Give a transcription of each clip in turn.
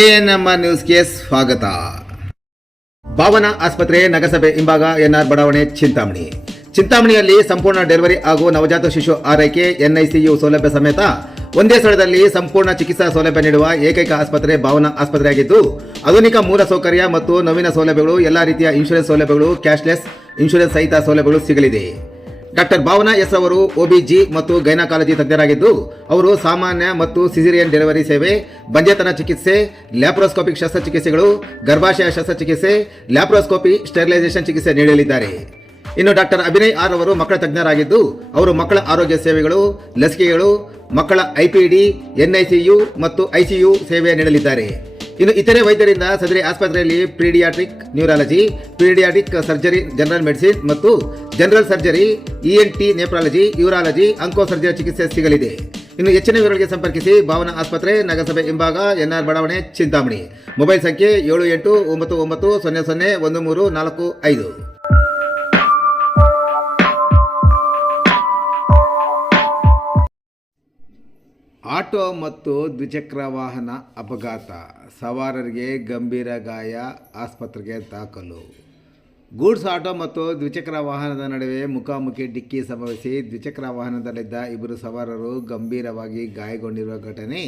ANM ನ್ಯೂಸ್ಗೆ ಸ್ವಾಗತ. ಭಾವನಾ ಆಸ್ಪತ್ರೆ ನಗರಸಭೆ ಹಿಂಭಾಗ ಎನ್ಆರ್ ಬಡಾವಣೆ ಚಿಂತಾಮಣಿಯಲ್ಲಿ ಸಂಪೂರ್ಣ ಡೆಲಿವರಿ ಹಾಗೂ ನವಜಾತ ಶಿಶು ಆರೈಕೆ ಎನ್ಐಸಿಯು ಸೌಲಭ್ಯ ಸಮೇತ ಒಂದೇ ಸ್ಥಳದಲ್ಲಿ ಸಂಪೂರ್ಣ ಚಿಕಿತ್ಸಾ ಸೌಲಭ್ಯ ನೀಡುವ ಏಕೈಕ ಆಸ್ಪತ್ರೆ ಭಾವನಾ ಆಸ್ಪತ್ರೆಯಾಗಿದ್ದು, ಆಧುನಿಕ ಮೂಲ ಸೌಕರ್ಯ ಮತ್ತು ನವೀನ ಸೌಲಭ್ಯಗಳು, ಎಲ್ಲಾ ರೀತಿಯ ಇನ್ಶೂರೆನ್ಸ್ ಸೌಲಭ್ಯಗಳು, ಕ್ಯಾಶ್ಲೆಸ್ ಇನ್ಶೂರೆನ್ಸ್ ಸಹಿತ ಸೌಲಭ್ಯಗಳು ಸಿಗಲಿದೆ. ಡಾಕ್ಟರ್ ಭಾವನಾ ಎಸ್ ಅವರು OBG ಮತ್ತು ಗೈನಕಾಲಜಿ ತಜ್ಞರಾಗಿದ್ದು, ಅವರು ಸಾಮಾನ್ಯ ಮತ್ತು ಸಿಸೇರಿಯನ್ ಡೆಲಿವರಿ ಸೇವೆ, ಬಂಜೆತನ ಚಿಕಿತ್ಸೆ, ಲ್ಯಾಪ್ರೋಸ್ಕೋಪಿಕ್ ಶಸ್ತ್ರಚಿಕಿತ್ಸೆಗಳು, ಗರ್ಭಾಶಯ ಶಸ್ತ್ರಚಿಕಿತ್ಸೆ, ಲ್ಯಾಪ್ರೋಸ್ಕೋಪಿ ಸ್ಟೆರಿಲೈಸೇಷನ್ ಚಿಕಿತ್ಸೆ ನೀಡಲಿದ್ದಾರೆ. ಇನ್ನು ಡಾಕ್ಟರ್ ಅಭಿನಯ್ ಆರ್ ಅವರು ಮಕ್ಕಳ ತಜ್ಞರಾಗಿದ್ದು, ಅವರು ಮಕ್ಕಳ ಆರೋಗ್ಯ ಸೇವೆಗಳು, ಲಸಿಕೆಗಳು, ಮಕ್ಕಳ IPD, NICU ಮತ್ತು ICU ಸೇವೆ ನೀಡಲಿದ್ದಾರೆ. ಇನ್ನು ಇತರೆ ವೈದ್ಯರಿಂದ ಸದರಿ ಆಸ್ಪತ್ರೆಯಲ್ಲಿ paediatric neurology, paediatric surgery, general medicine ಮತ್ತು general surgery, ENT nephrology, urology, onco surgery ಚಿಕಿತ್ಸೆ ಸಿಗಲಿದೆ. ಇನ್ನು ಹೆಚ್ಚಿನ ವಿವರಗಳಿಗೆ ಸಂಪರ್ಕಿಸಿ ಭಾವನಾ ಆಸ್ಪತ್ರೆ, ನಗರಸಭೆ ಹಿಂಭಾಗ, ಎನ್ಆರ್ ಬಡಾವಣೆ, ಚಿಂತಾಮಣಿ. ಮೊಬೈಲ್ ಸಂಖ್ಯೆ 7899001345. ಆಟೋ ಮತ್ತು ದ್ವಿಚಕ್ರ ವಾಹನ ಅಪಘಾತ, ಸವಾರರಿಗೆ ಗಂಭೀರ ಗಾಯ, ಆಸ್ಪತ್ರೆಗೆ ದಾಖಲು. ಗೂಡ್ಸ್ ಆಟೋ ಮತ್ತು ದ್ವಿಚಕ್ರ ವಾಹನದ ನಡುವೆ ಮುಖಾಮುಖಿ ಡಿಕ್ಕಿ ಸಂಭವಿಸಿ ದ್ವಿಚಕ್ರ ವಾಹನದಲ್ಲಿದ್ದ ಇಬ್ಬರು ಸವಾರರು ಗಂಭೀರವಾಗಿ ಗಾಯಗೊಂಡಿರುವ ಘಟನೆ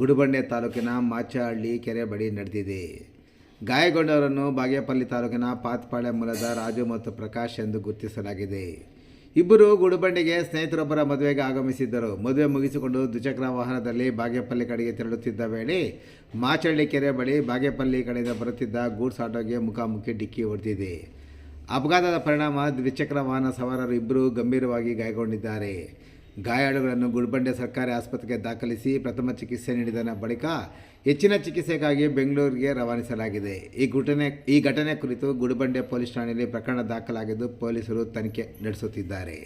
ಗುಡಿಬಂಡೆ ತಾಲೂಕಿನ ಮಾಚಹಳ್ಳಿ ಕೆರೆ ಬಳಿ ನಡೆದಿದೆ. ಗಾಯಗೊಂಡವರನ್ನು ಬಾಗೇಪಲ್ಲಿ ತಾಲೂಕಿನ ಪಾತ್ಪಾಳ್ಯ ಮೂಲದ ರಾಜು ಮತ್ತು ಪ್ರಕಾಶ್ ಎಂದು ಗುರುತಿಸಲಾಗಿದೆ. ಇಬ್ಬರು ಗುಡಿಬಂಡೆಗೆ ಸ್ನೇಹಿತರೊಬ್ಬರ ಮದುವೆಗೆ ಆಗಮಿಸಿದ್ದರು. ಮದುವೆ ಮುಗಿಸಿಕೊಂಡು ದ್ವಿಚಕ್ರ ವಾಹನದಲ್ಲಿ ಬಾಗೇಪಲ್ಲಿ ಕಡೆಗೆ ತೆರಳುತ್ತಿದ್ದ ವೇಳೆ ಮಾಚಹಳ್ಳಿ ಕೆರೆ ಬಳಿ ಬಾಗೇಪಲ್ಲಿ ಕಡೆಯಿಂದ ಬರುತ್ತಿದ್ದ ಗೂಡ್ಸ್ ಆಟೋಗೆ ಮುಖಾಮುಖಿ ಡಿಕ್ಕಿ ಹೊಡೆದಿದೆ. ಅಪಘಾತದ ಪರಿಣಾಮ ದ್ವಿಚಕ್ರ ವಾಹನ ಸವಾರರು ಇಬ್ಬರು ಗಂಭೀರವಾಗಿ ಗಾಯಗೊಂಡಿದ್ದಾರೆ. ಗಾಯಾಳುಗಳನ್ನು ಗುಡಿಬಂಡೆ ಸರ್ಕಾರಿ ಆಸ್ಪತ್ರೆಗೆ ದಾಖಲಿಸಿ ಪ್ರಥಮ ಚಿಕಿತ್ಸೆ ನೀಡಿದ ಬಳಿಕ ಹೆಚ್ಚಿನ ಚಿಕಿತ್ಸೆಗಾಗಿ ಬೆಂಗಳೂರಿಗೆ ರವಾನಿಸಲಾಗಿದೆ. ಈ ಘಟನೆ ಕುರಿತು ಗುಡಿಬಂಡೆ ಪೊಲೀಸ್ ಠಾಣೆಯಲ್ಲಿ ಪ್ರಕರಣ ದಾಖಲಾಗಿದ್ದು, ಪೊಲೀಸರು ತನಿಖೆ ನಡೆಸುತ್ತಿದ್ದಾರೆ.